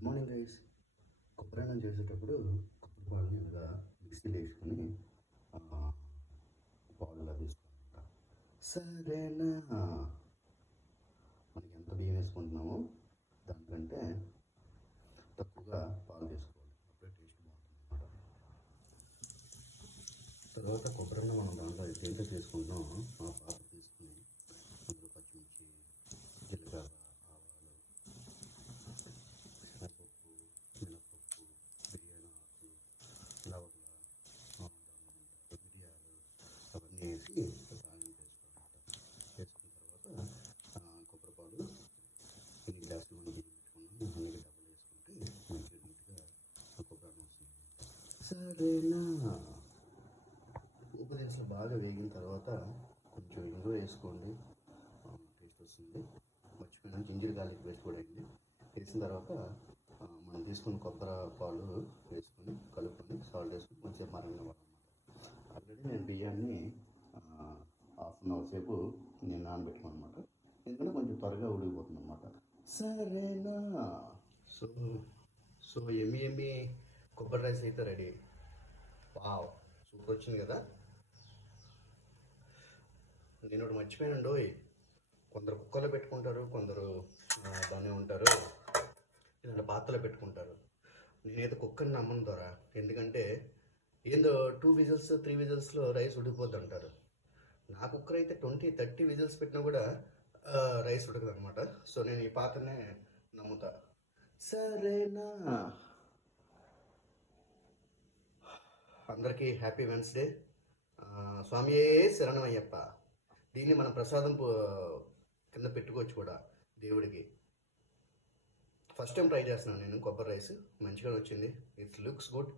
Good morning guys. కొబ్బరి అన్నం చేసేటప్పుడు కొబ్బరి పాలని ఇలా మిక్సీలో వేసుకుని పాలులా తీసుకోవాలన్నమాట. సరేనా? మనకి ఎంత బియ్యం వేసుకుంటున్నామో దానికంటే తక్కువగా పాలు తీసుకోవాలి, అప్పుడే టేస్ట్ బాగుంటుంది అన్నమాట. తర్వాత కొబ్బరి అన్నం మనం దాంట్లో దేంట్లో చేసుకుంటున్నాం ఆ పాత్ర తీసుకుని అందులో పచ్చిమిర్చి, జీలకర్ర, ఆవాలు, శనగపప్పు, మినపప్పు, బిర్యానీ ఆకు, లవంగ, మిరియాలు అవన్నీ వేసి తాలింపు వేసుకోవాలన్నమాట. వేసుకున్న తర్వాత కొబ్బరి పాలు ఎన్ని గ్లాసులు మనం బియ్యం పెట్టుకున్నాం అన్ని డబ్బులు వేసుకుంటే మంచిగా నీట్గా కొబ్బరి అన్నం వస్తుంది. సరేనా? ఉప్పు దినుసులు బాగా వేగిన తర్వాత కొంచెం ఇంగువ వేసుకోండి, టేస్ట్ వస్తుంది. మర్చిపోయిన జింజర్ గార్లిక్ పేస్ట్ కూడా వేయండి. వేసిన తర్వాత మనం తీసుకున్న కొబ్బరి పాలు వేసుకొని కలుపుకొని సాల్ట్ వేసుకొని కొంచెం మరగనివ్వాలన్నమాట. ఆల్రెడీ నేను బియ్యాన్ని హాఫ్ అన్ అవర్ సేపు నేను నానబెట్టుకోనమాట, ఎందుకంటే కొంచెం త్వరగా ఉడికిపోతుంది అన్నమాట. సరేనా? సో సో ఎమ్మి కొబ్బరి రైస్ అయితే రెడీ. వావ్, సూపర్ వచ్చింది కదా. నేను ఒకటి మర్చిపోయానండి. కొందరు కుక్కర్లో పెట్టుకుంటారు, కొందరు దాన్ని ఉంటారు ఇలాంటి పాత్రలో పెట్టుకుంటారు. నేనైతే కుక్కర్ని నమ్మను ద్వారా, ఎందుకంటే ఏందో 2 విజిల్స్ 3 విజిల్స్లో రైస్ ఉడికిపోద్ది అంటారు. నా కుక్కర్ అయితే 20-30 విజిల్స్ పెట్టినా కూడా రైస్ ఉడకదు అనమాట. సో నేను ఈ పాత్రనే నమ్ముతా. సరేనా? అందరికీ హ్యాపీ వెన్స్డే. స్వామియే శరణమయ్యప్ప. దీన్ని మనం ప్రసాదం కింద పెట్టుకోవచ్చు కూడా దేవుడికి. ఫస్ట్ టైం ట్రై చేస్తున్నాను నేను కొబ్బరి రైస్, మంచిగా వచ్చింది. It looks good.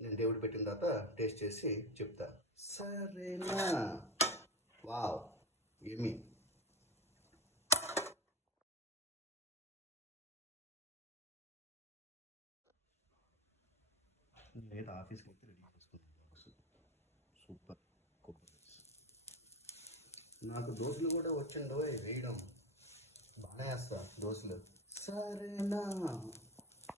నేను దేవుడు పెట్టిన తర్వాత టేస్ట్ చేసి చెప్తా. సరేనా? వావ్, యమ్మీ. నేనైతే ఆఫీస్కి అయితే రెడీ చేసుకున్నాను బాక్స్. సూపర్ కొబ్బరి రైస్. నాకు దోశలు కూడా వచ్చిందో వేయడం బాగానే వేస్తా దోశలు. సరేనా?